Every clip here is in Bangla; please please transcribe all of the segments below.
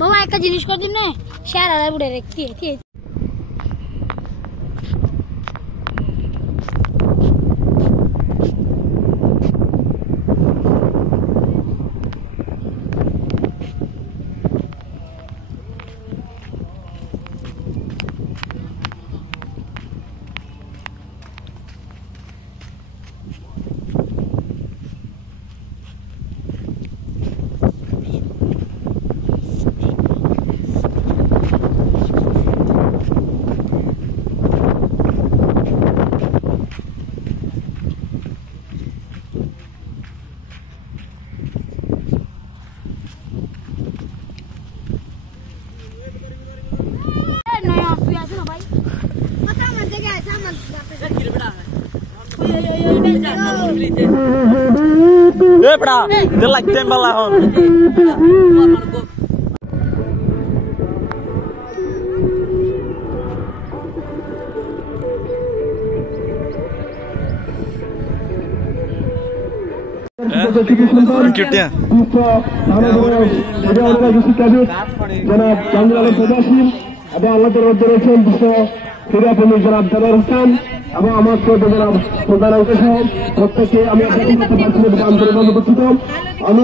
মামা একটা জিনিস করে দিন না শেয়ার আলাদা বুড়ে রেখে pernah, dia like ten balahon. Cute এবং আমার প্রধান প্রত্যেকে আমি উপস্থিত আমি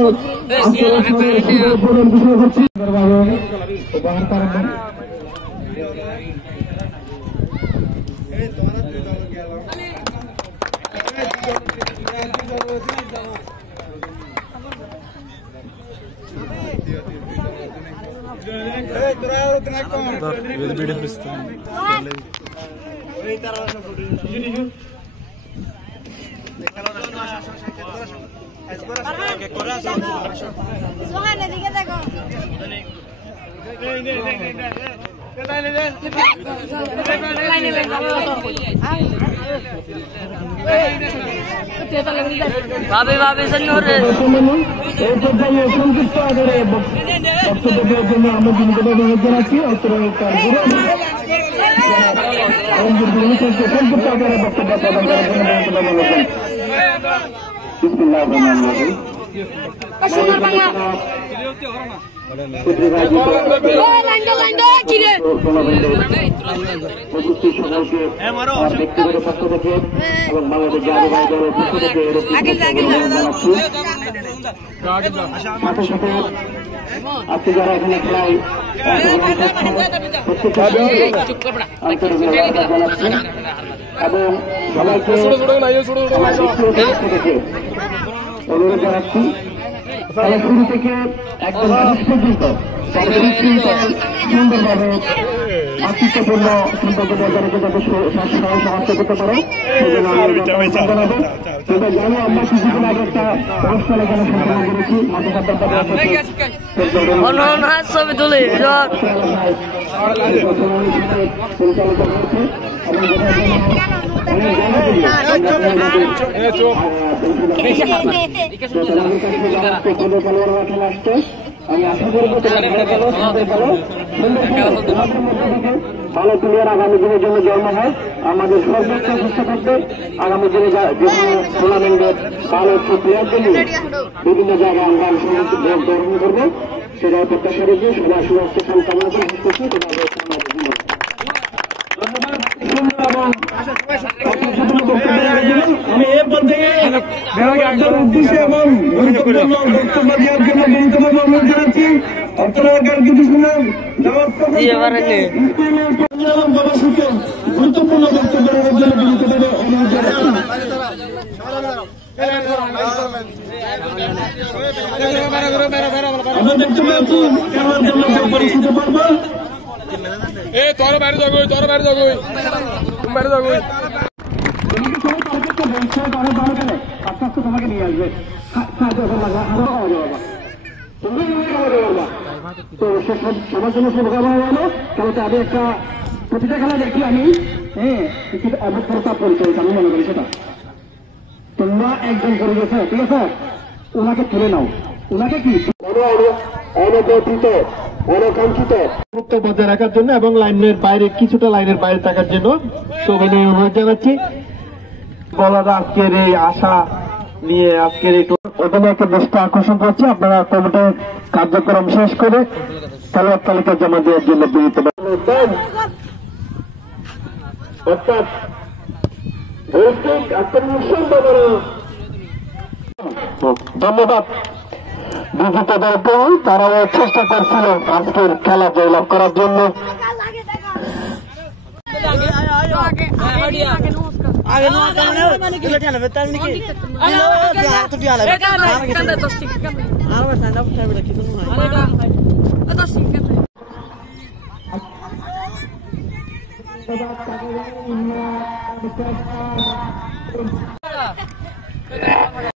ঘোষণা করছি Babe señor. সংযুক্ত আকারে বক্তব্য দেওয়ার জন্য আমরা দিনকে অনুরোধ জানাচ্ছি সংযুক্ত আকারে বক্তব্য প্রদান করার ব্যক্তিগত পক্ষ থেকে এবং বাংলাদেশ জাতীয় দলের পক্ষ থেকে সাথে সাথে আজকে যারা এখানে খেলায় এবং সবাইকে অনুরোধ জানাচ্ছি খেলা শুরু থেকে একদম পর্যন্ত সুন্দরভাবে মাতৃত্বপূর্ণ সম্পর্ক বজায় রেখে যাতে সমাপ্ত করতে পারে জানাবো। তবে জানো আমরা কিছুদিন আগে একটা অনুষ্ঠান এখানে সম্পন্ন করেছি পরিচালিত করেছে আমি আশা করবো ভালো প্লেয়ার আগামী দিনের জন্য জন্ম হয় আমাদের সর্বোচ্চ চেষ্টা করতে আগামী দিনে টুর্নামেন্টের ভালো প্লেয়ারদের নিয়ে বিভিন্ন জায়গায় আমরা গ্রহণ করবো সেটা প্রত্যাশা রেখে সবার সুরক্ষা কামনা করে করছি আমি এরপর থেকে উদ্দেশ্যে এবং গুরুত্বপূর্ণ বক্তব্য দেওয়ার জন্য গুরুত্বপূর্ণ অনুরোধ জানাচ্ছি অর্থনগর কিছু শুনলাম গুরুত্বপূর্ণ বক্তব্য দেওয়ার জন্য গুরুত্বপূর্ণ অনুরোধ জানাচ্ছি আমরা দেখতে পাচ্ছি খেলার জন্য পরিচিত পর্ব তোর বাইরে যাগোই বাইরে যাগোই আস্তে আস্তে তোমাকে নিয়ে আসবে তো সবার জন্য শুভকামনা হলো খেলাতে আমি একটা প্রতিটা খেলা দেখি আমি অবস্থাটা পরিচয় আমি মনে করি সেটা তোমরা একজন করে গেছো ঠিক আছে ওনাকে তুলে নাও ওনাকে কি অনবর্তিত অনাকাঙ্ক্ষিত মুক্ত বজায় রাখার জন্য এবং লাইনের বাইরে কিছুটা লাইনের বাইরে থাকার জন্য সবাই অনুরোধ জানাচ্ছি বলাদা আজকের এই আশা নিয়ে আজকের এই ওখানে একটা দৃষ্টি আকর্ষণ করছি, আপনারা কমিটির কার্যক্রম শেষ করে খেলোয়াড় তালিকা জমা দেওয়ার জন্য বিনীত অর্থাৎ ধন্যবাদ বিজেতা দলকে। তারাও চেষ্টা করছিল আজকের খেলা জয়লাভ করার জন্য।